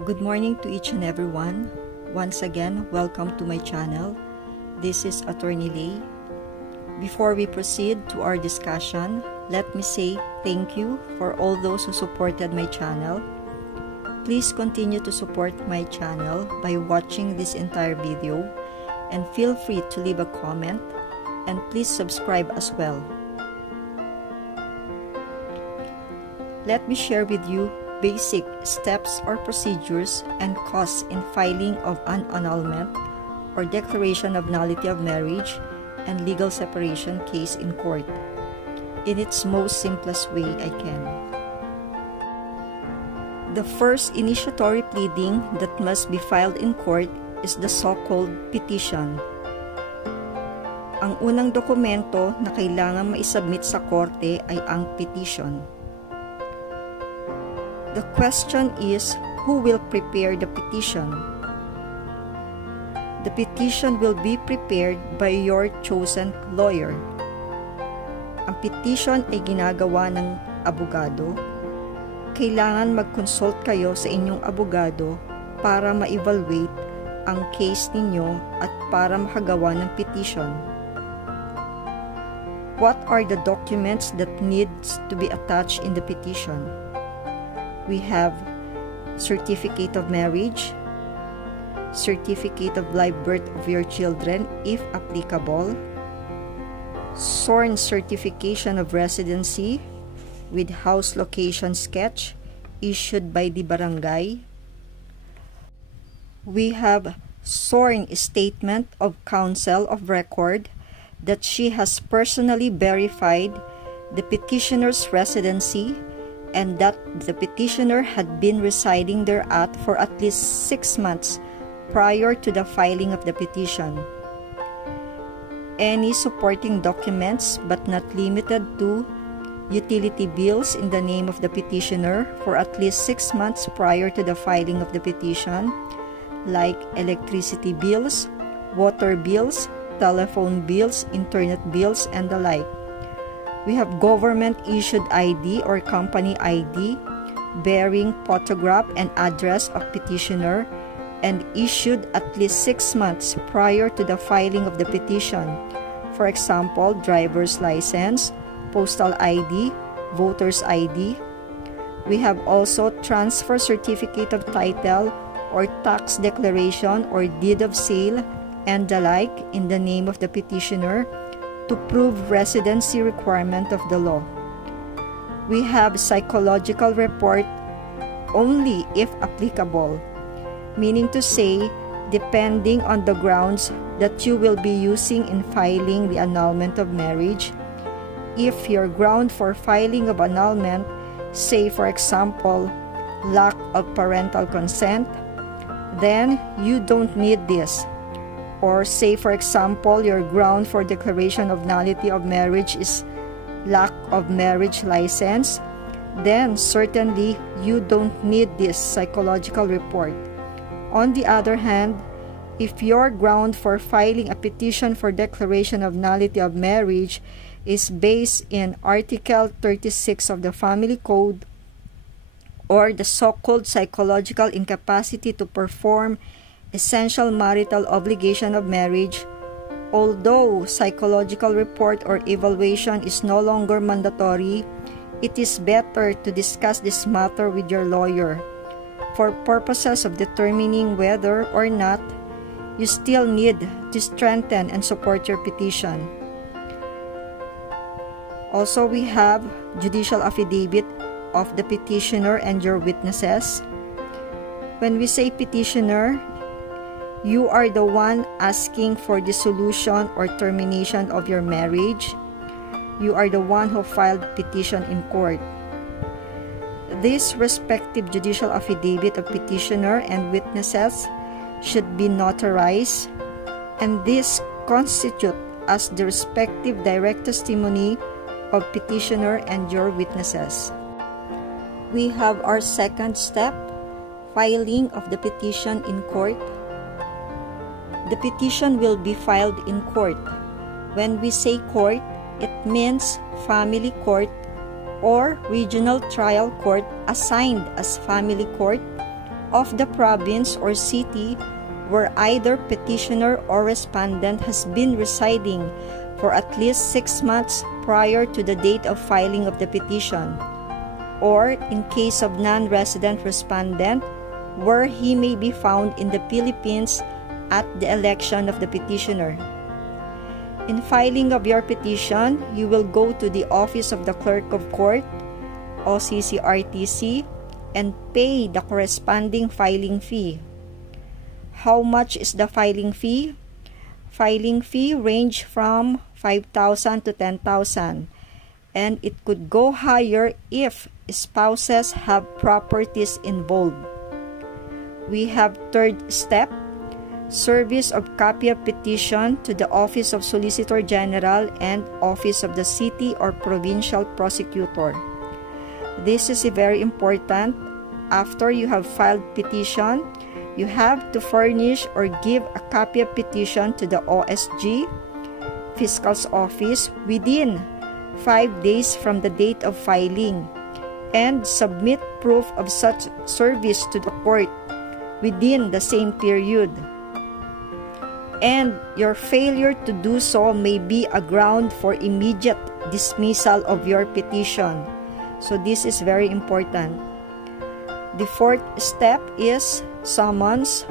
Good morning to each and everyone. Once again, welcome to my channel. This is Attorney Lay. Before we proceed to our discussion, let me say thank you for all those who supported my channel. Please continue to support my channel by watching this entire video and feel free to leave a comment and please subscribe as well. Let me share with you basic steps or procedures and costs in filing of an annulment or declaration of nullity of marriage and legal separation case in court in its most simplest way I can. The first initiatory pleading that must be filed in court is the so-called petition. Ang unang dokumento na kailangan maisubmit sa korte ay ang petition. The question is, who will prepare the petition? The petition will be prepared by your chosen lawyer. Ang petition ay ginagawa ng abogado. Kailangan mag-consult kayo sa inyong abogado para ma-evaluate ang case ninyo at para makagawa ng petition. What are the documents that needs to be attached in the petition? We have certificate of marriage, certificate of live birth of your children if applicable, sworn certification of residency with house location sketch issued by the barangay. We have sworn statement of counsel of record that she has personally verified the petitioner's residency and that the petitioner had been residing thereat for at least 6 months prior to the filing of the petition. Any supporting documents but not limited to utility bills in the name of the petitioner for at least 6 months prior to the filing of the petition, like electricity bills, water bills, telephone bills, internet bills, and the like. We have government-issued ID or company ID bearing photograph and address of petitioner and issued at least 6 months prior to the filing of the petition. For example, driver's license, postal ID, voter's ID. We have also transfer certificate of title or tax declaration or deed of sale and the like in the name of the petitioner to prove residency requirement of the law. We have psychological report only if applicable, meaning to say, depending on the grounds that you will be using in filing the annulment of marriage. If your ground for filing of annulment, say for example, lack of parental consent, then you don't need this. Or say for example, your ground for declaration of nullity of marriage is lack of marriage license, then certainly you don't need this psychological report. On the other hand, if your ground for filing a petition for declaration of nullity of marriage is based in Article 36 of the Family Code or the so-called psychological incapacity to perform essential marital obligation of marriage, although psychological report or evaluation is no longer mandatory, it is better to discuss this matter with your lawyer for purposes of determining whether or not you still need to strengthen and support your petition. Also, we have judicial affidavit of the petitioner and your witnesses. When we say petitioner, you are the one asking for dissolution or termination of your marriage. You are the one who filed petition in court. This respective judicial affidavit of petitioner and witnesses should be notarized, and this constitute as the respective direct testimony of petitioner and your witnesses. We have our second step, filing of the petition in court. The petition will be filed in court. When we say court, it means family court or regional trial court assigned as family court of the province or city where either petitioner or respondent has been residing for at least 6 months prior to the date of filing of the petition, or in case of non-resident respondent, where he may be found in the Philippines at the election of the petitioner. In filing of your petition, you will go to the Office of the Clerk of Court, OCC-RTC, and pay the corresponding filing fee. How much is the filing fee? Filing fee range from 5,000 to 10,000, and it could go higher if spouses have properties involved. We have third step, service of copy of petition to the Office of Solicitor General and Office of the City or Provincial Prosecutor. This is very important. After you have filed petition, you have to furnish or give a copy of petition to the OSG, Fiscal's Office, within 5 days from the date of filing, and submit proof of such service to the court within the same period. And your failure to do so may be a ground for immediate dismissal of your petition. So this is very important. The fourth step is summons.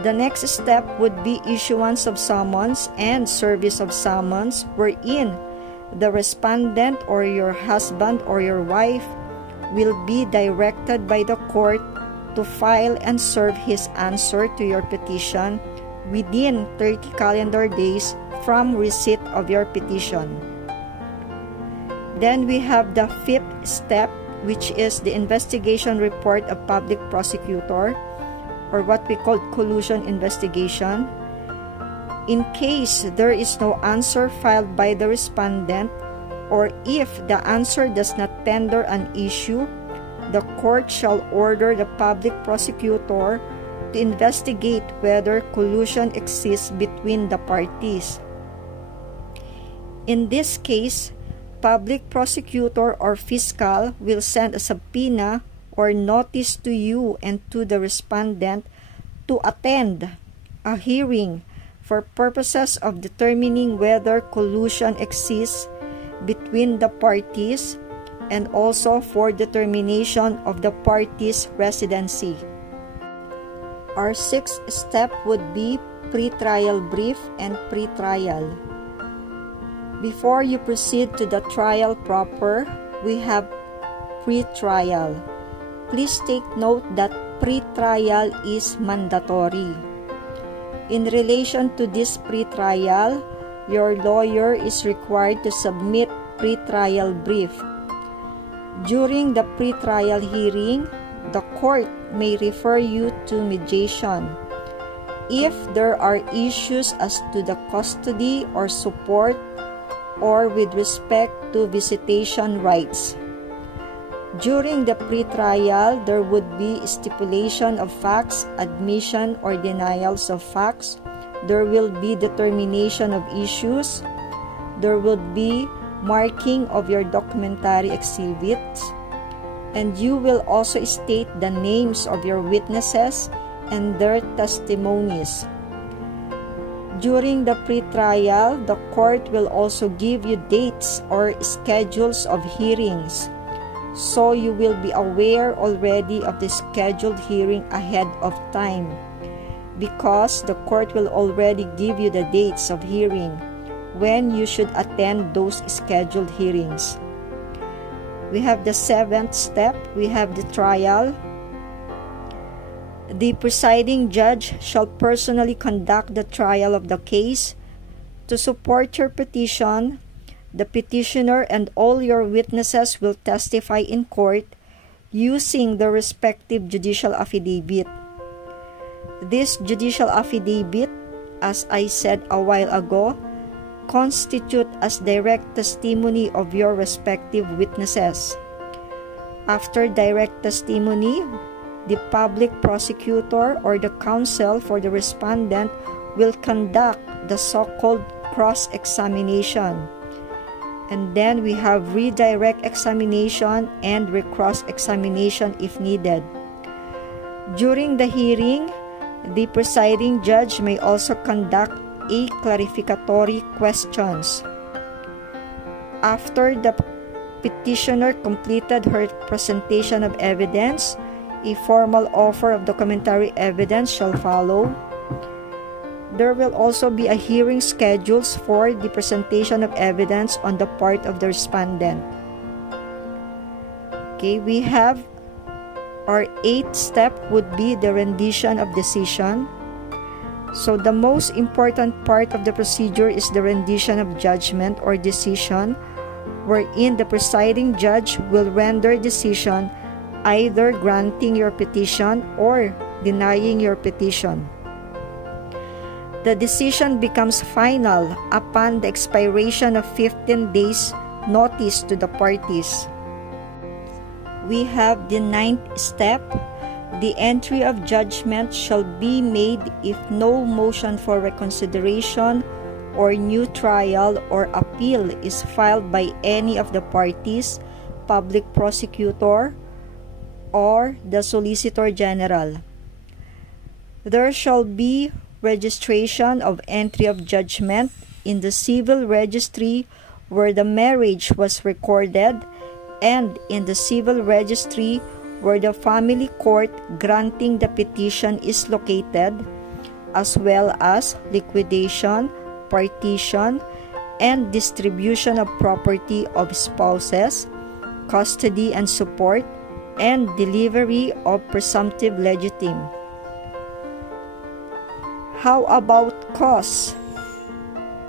The next step would be issuance of summons and service of summons, wherein the respondent or your husband or your wife will be directed by the court to file and serve his answer to your petition within 30 calendar days from receipt of your petition. Then we have the fifth step, which is the investigation report of public prosecutor, or what we call collusion investigation. In case there is no answer filed by the respondent, or if the answer does not tender an issue, the court shall order the public prosecutor to investigate whether collusion exists between the parties. In this case, public prosecutor or fiscal will send a subpoena or notice to you and to the respondent to attend a hearing for purposes of determining whether collusion exists between the parties, and also for determination of the parties' residency. Our sixth step would be pre-trial brief and pre-trial. Before you proceed to the trial proper, we have pre-trial. Please take note that pre-trial is mandatory. In relation to this pre-trial, your lawyer is required to submit pre-trial brief. During the pre-trial hearing, the court may refer you to mediation. If there are issues as to the custody or support, or with respect to visitation rights. During the pre-trial, there would be stipulation of facts, admission or denials of facts. There will be determination of issues. There would be marking of your documentary exhibits. And you will also state the names of your witnesses and their testimonies. During the pre-trial, the court will also give you dates or schedules of hearings. So you will be aware already of the scheduled hearing ahead of time, because the court will already give you the dates of hearing when you should attend those scheduled hearings. We have the seventh step. We have the trial. The presiding judge shall personally conduct the trial of the case. To support your petition, the petitioner and all your witnesses will testify in court using the respective judicial affidavit. This judicial affidavit, as I said a while ago, constitute as direct testimony of your respective witnesses. After direct testimony, the public prosecutor or the counsel for the respondent will conduct the so-called cross-examination. And then we have redirect examination and recross examination if needed. During the hearing, the presiding judge may also conduct a clarificatory questions. After the petitioner completed her presentation of evidence, a formal offer of documentary evidence shall follow. There will also be a hearing scheduled for the presentation of evidence on the part of the respondent. Okay, we have our 8th step would be the rendition of decision. So the most important part of the procedure is the rendition of judgment or decision, wherein the presiding judge will render decision either granting your petition or denying your petition. The decision becomes final upon the expiration of 15 days notice to the parties. We have the 9th step. The entry of judgment shall be made if no motion for reconsideration or new trial or appeal is filed by any of the parties, public prosecutor, or the Solicitor General. There shall be registration of entry of judgment in the civil registry where the marriage was recorded and in the civil registry where the family court granting the petition is located, as well as liquidation, partition, and distribution of property of spouses, custody and support, and delivery of presumptive legitim. How about costs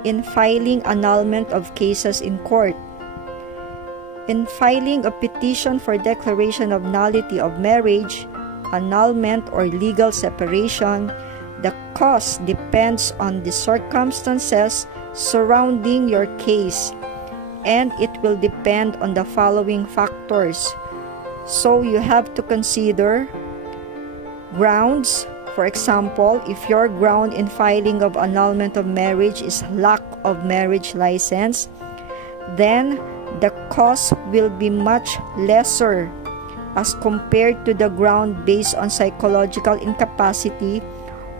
in filing annulment of cases in court? In filing a petition for declaration of nullity of marriage, annulment, or legal separation, the cost depends on the circumstances surrounding your case, and it will depend on the following factors. So you have to consider grounds. For example, if your ground in filing of annulment of marriage is lack of marriage license, then the cost will be much lesser as compared to the ground based on psychological incapacity,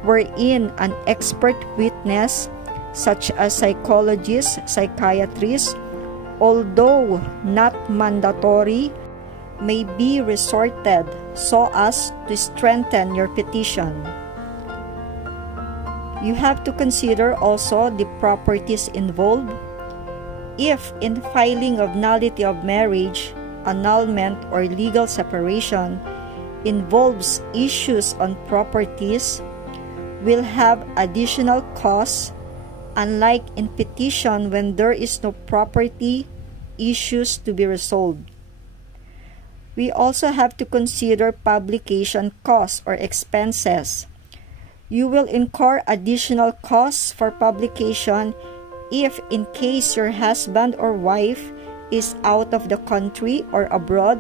wherein an expert witness such as psychologists, psychiatrists, although not mandatory, may be resorted so as to strengthen your petition. You have to consider also the properties involved. If in filing of nullity of marriage, annulment, or legal separation involves issues on properties, will have additional costs, unlike in petition when there is no property issues to be resolved. We also have to consider publication costs or expenses. You will incur additional costs for publication if in case your husband or wife is out of the country or abroad,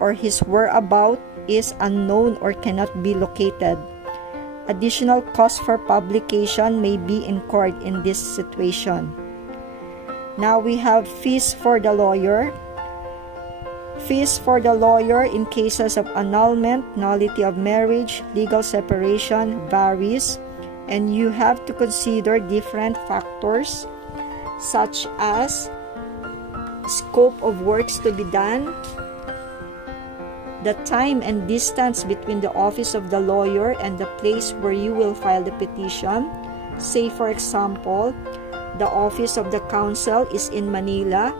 or his whereabouts is unknown or cannot be located. Additional costs for publication may be incurred in this situation. Now we have fees for the lawyer. Fees for the lawyer in cases of annulment, nullity of marriage, legal separation varies, and you have to consider different factors such as scope of works to be done, the time and distance between the office of the lawyer and the place where you will file the petition. Say for example, the office of the counsel is in Manila,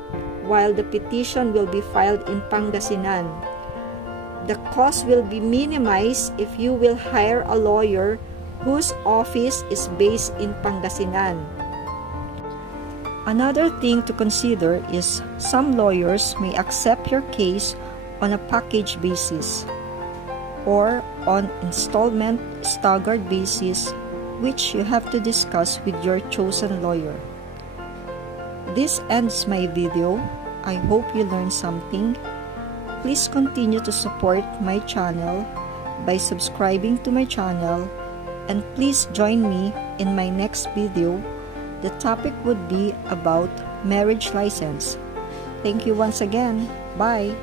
while the petition will be filed in Pangasinan. The cost will be minimized if you will hire a lawyer whose office is based in Pangasinan. Another thing to consider is some lawyers may accept your case on a package basis or on installment staggered basis, which you have to discuss with your chosen lawyer. This ends my video. I hope you learned something. Please continue to support my channel by subscribing to my channel, and please join me in my next video. The topic would be about marriage license. Thank you once again. Bye.